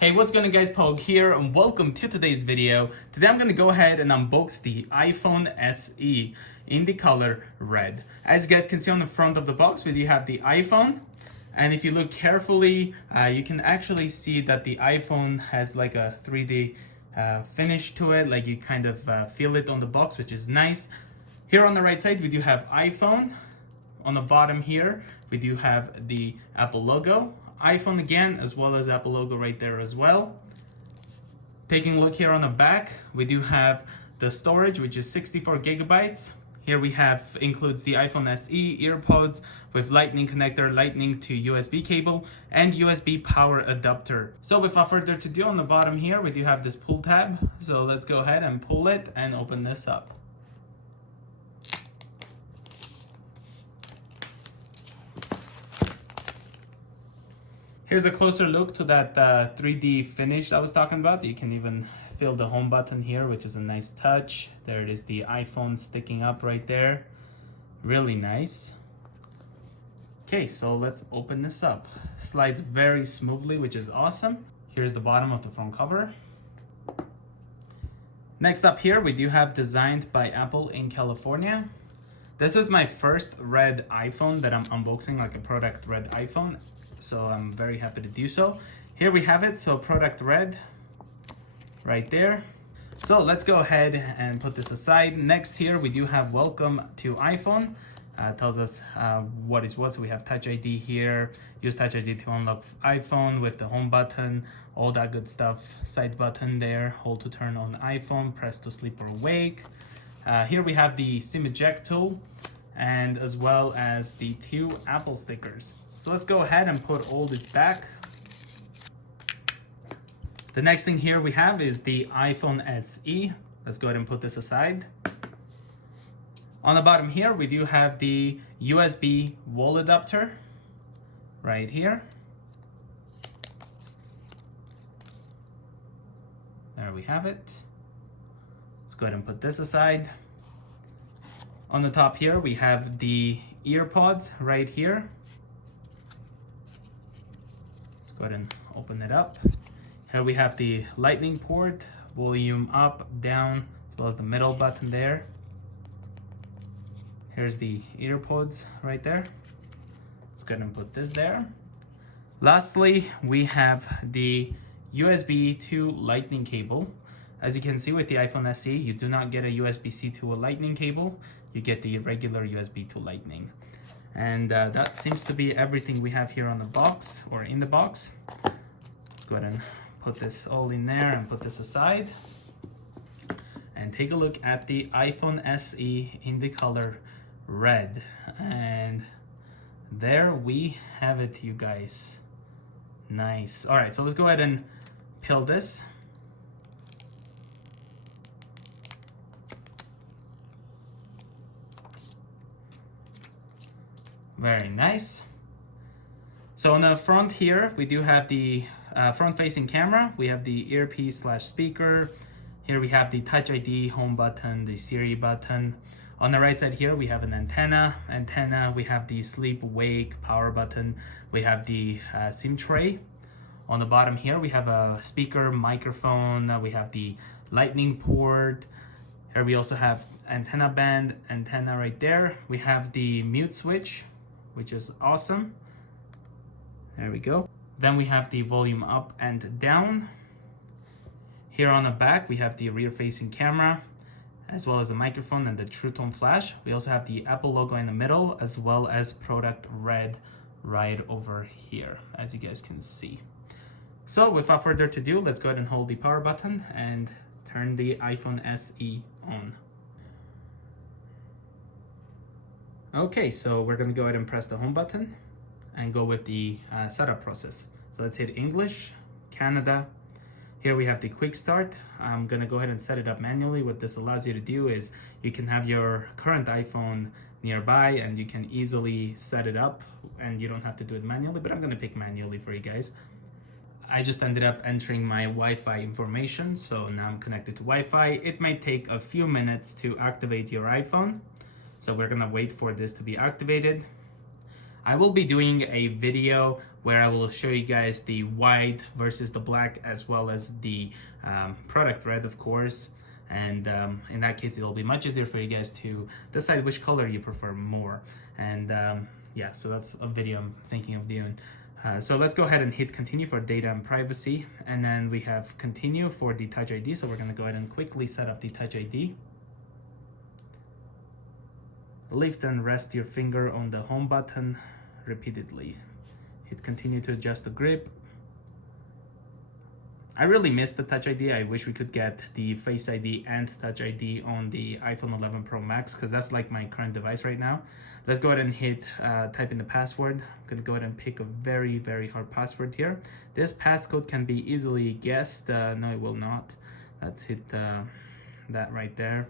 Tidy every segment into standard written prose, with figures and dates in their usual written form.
Hey, what's going on guys, Pog here and welcome to today's video. Today I'm going to go ahead and unbox the iPhone SE in the color red. As you guys can see on the front of the box, we do have the iPhone, and if you look carefully, you can actually see that the iPhone has like a 3D finish to it, like you kind of feel it on the box, which is nice. Here on the right side, we do have iPhone. On the bottom here, we do have the Apple logo. iPhone again, as well as Apple logo right there as well. Taking a look here on the back, we do have the storage, which is 64 gigabytes. Here we have, includes the iPhone SE earpods with lightning connector, lightning to USB cable, and USB power adapter. So without further ado, on the bottom here, we do have this pull tab. So let's go ahead and pull it and open this up. Here's a closer look to that 3D finish I was talking about. You can even feel the home button here, which is a nice touch. There it is, the iPhone sticking up right there. Really nice. Okay, so let's open this up. Slides very smoothly, which is awesome. Here's the bottom of the front cover. Next up here, we do have designed by Apple in California. This is my first red iPhone that I'm unboxing, like a product red iPhone. So I'm very happy to do so. Here we have it, so product red right there. So let's go ahead and put this aside. Next here we do have welcome to iPhone. Tells us what is what. So we have Touch ID here. Use Touch ID to unlock iPhone with the home button, all that good stuff. Side button there, hold to turn on iPhone, press to sleep or awake. Here we have the SIM eject tool, and as well as the 2 Apple stickers. So let's go ahead and put all this back. The next thing here we have is the iPhone SE. Let's go ahead and put this aside. On the bottom here, we do have the USB wall adapter right here. There we have it. Let's go ahead and put this aside. On the top here, we have the earpods right here. Let's go ahead and open it up. Here we have the lightning port, volume up, down, as well as the middle button there. Here's the earpods right there. Let's go ahead and put this there. Lastly, we have the USB to lightning cable. As you can see with the iPhone SE, you do not get a USB-C to a lightning cable. You get the regular USB to lightning. And that seems to be everything we have here on the box, or in the box. Let's go ahead and put this all in there and put this aside. And take a look at the iPhone SE in the color red. And there we have it, you guys. Nice. All right, so let's go ahead and peel this. Very nice. So on the front here, we do have the front-facing camera. We have the earpiece/speaker. Here we have the Touch ID, home button, the Siri button. On the right side here, we have an antenna. We have the sleep, wake, power button. We have the SIM tray. On the bottom here, we have a speaker, microphone. We have the lightning port. Here we also have antenna band, antenna right there. We have the mute switch, which is awesome. There we go. Then we have the volume up and down. Here on the back, we have the rear-facing camera, as well as the microphone and the True Tone flash. We also have the Apple logo in the middle, as well as product red right over here, as you guys can see. So without further ado, let's go ahead and hold the power button and turn the iPhone SE on. Okay, so we're gonna go ahead and press the home button and go with the setup process. So let's hit English, Canada. Here we have the quick start. I'm gonna go ahead and set it up manually. What this allows you to do is you can have your current iPhone nearby and you can easily set it up and you don't have to do it manually, but I'm gonna pick manually for you guys. I just ended up entering my Wi-Fi information, so now I'm connected to Wi-Fi. It may take a few minutes to activate your iPhone, so we're gonna wait for this to be activated. I will be doing a video where I will show you guys the white versus the black, as well as the product red, of course. And in that case, it'll be much easier for you guys to decide which color you prefer more. And yeah, so that's a video I'm thinking of doing. So let's go ahead and hit continue for data and privacy. And then we have continue for the Touch ID. So we're going to go ahead and quickly set up the Touch ID. Lift and rest your finger on the home button repeatedly. Hit continue to adjust the grip. I really miss the Touch ID. I wish we could get the Face ID and Touch ID on the iPhone 11 Pro Max, because that's like my current device right now. Let's go ahead and hit type in the password. I'm gonna go ahead and pick a very, very hard password here. This passcode can be easily guessed. No, it will not. Let's hit that right there.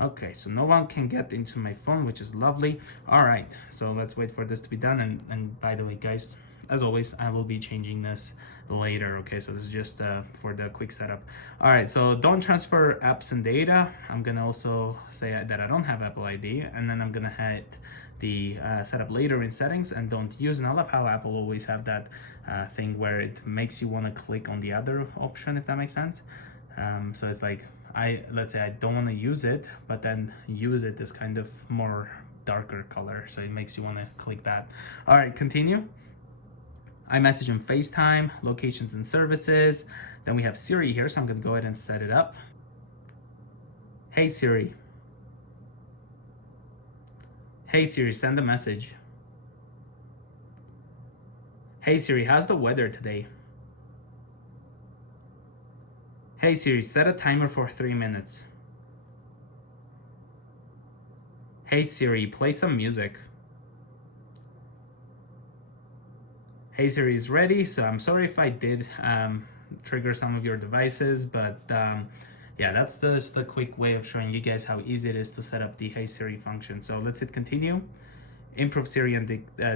Okay, so no one can get into my phone, which is lovely. All right, so let's wait for this to be done. And by the way, guys, as always, I will be changing this later. Okay, so this is just for the quick setup. All right, so don't transfer apps and data. I'm gonna also say that I don't have Apple ID, and then I'm gonna hit the setup later in settings and don't use. And I love how Apple always have that thing where it makes you want to click on the other option, if that makes sense. So it's like, let's say I don't want to use it, but then use it this kind of more darker color, so it makes you want to click that. All right, continue. iMessage and FaceTime, locations and services. Then we have Siri here, so I'm going to go ahead and set it up. Hey Siri. Hey Siri, send a message. Hey Siri, how's the weather today? Hey Siri, set a timer for 3 minutes. Hey Siri, play some music. Hey Siri is ready, so I'm sorry if I did trigger some of your devices, but yeah, that's just the quick way of showing you guys how easy it is to set up the Hey Siri function. So let's hit continue. Improve Siri and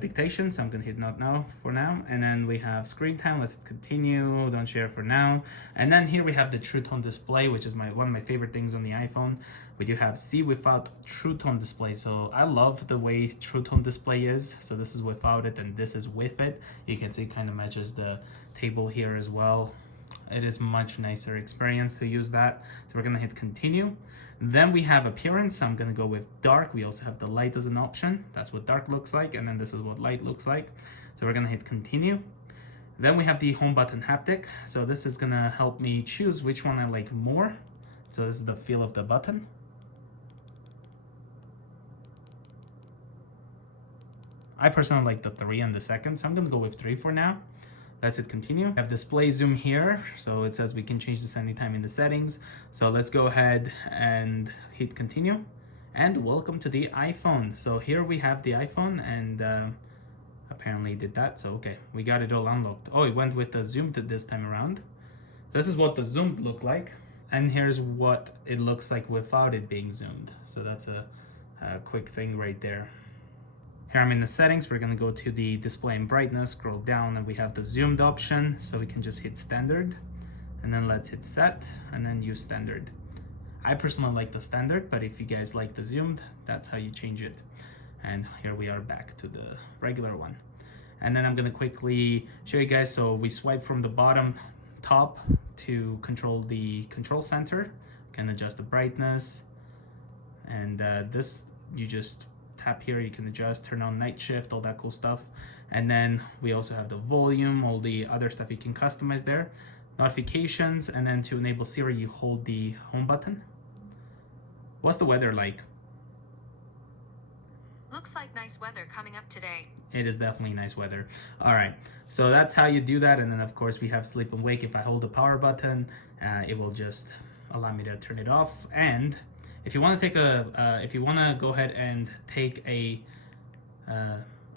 dictation, so I'm gonna hit not now for now. And then we have screen time. Let's hit continue, don't share for now. And then here we have the True Tone display, which is one of my favorite things on the iPhone. We do have see without True Tone display. So I love the way True Tone display is. So this is without it and this is with it. You can see it kind of matches the table here as well. It is much nicer experience to use that. So we're gonna hit continue. Then we have appearance. So I'm gonna go with dark. We also have the light as an option. That's what dark looks like. And then this is what light looks like. So we're gonna hit continue. Then we have the home button haptic. So this is gonna help me choose which one I like more. So this is the feel of the button. I personally like the 3 and the 2nd, so I'm gonna go with 3 for now. Let's hit continue. We have display zoom here, so it says we can change this anytime in the settings. So let's go ahead and hit continue. And welcome to the iPhone. So here we have the iPhone, and apparently it did that. So okay, we got it all unlocked. Oh, it went with the zoomed this time around. So this is what the zoomed looked like, and here's what it looks like without it being zoomed. So that's a quick thing right there. Here I'm in the settings. We're gonna go to the display and brightness, scroll down, and we have the zoomed option. So we can just hit standard, and then let's hit set, and then use standard. I personally like the standard, but if you guys like the zoomed, that's how you change it. And here we are back to the regular one. And then I'm gonna quickly show you guys. So we swipe from the bottom top to control the control center. Can adjust the brightness, and this you just tap here, you can adjust, turn on night shift, all that cool stuff. And then we also have the volume, all the other stuff you can customize there. Notifications, and then to enable Siri, you hold the home button. What's the weather like? Looks like nice weather coming up today. It is definitely nice weather. All right, so that's how you do that. And then of course we have sleep and wake. If I hold the power button, it will just allow me to turn it off. And if you want to take if you want to go ahead and take a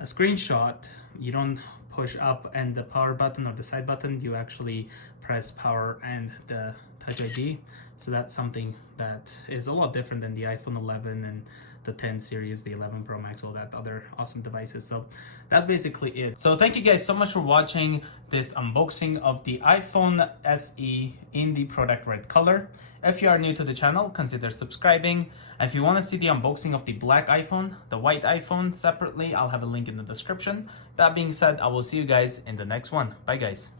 screenshot, you don't push up and the power button or the side button. You actually press power and the Touch ID. So that's something that is a lot different than the iPhone 11 and the 10 series, the 11 Pro Max, all that other awesome devices. So that's basically it. So thank you guys so much for watching this unboxing of the iPhone SE in the product red color. If you are new to the channel, consider subscribing. If you want to see the unboxing of the black iPhone, the white iPhone separately, I'll have a link in the description. That being said, I will see you guys in the next one. Bye guys.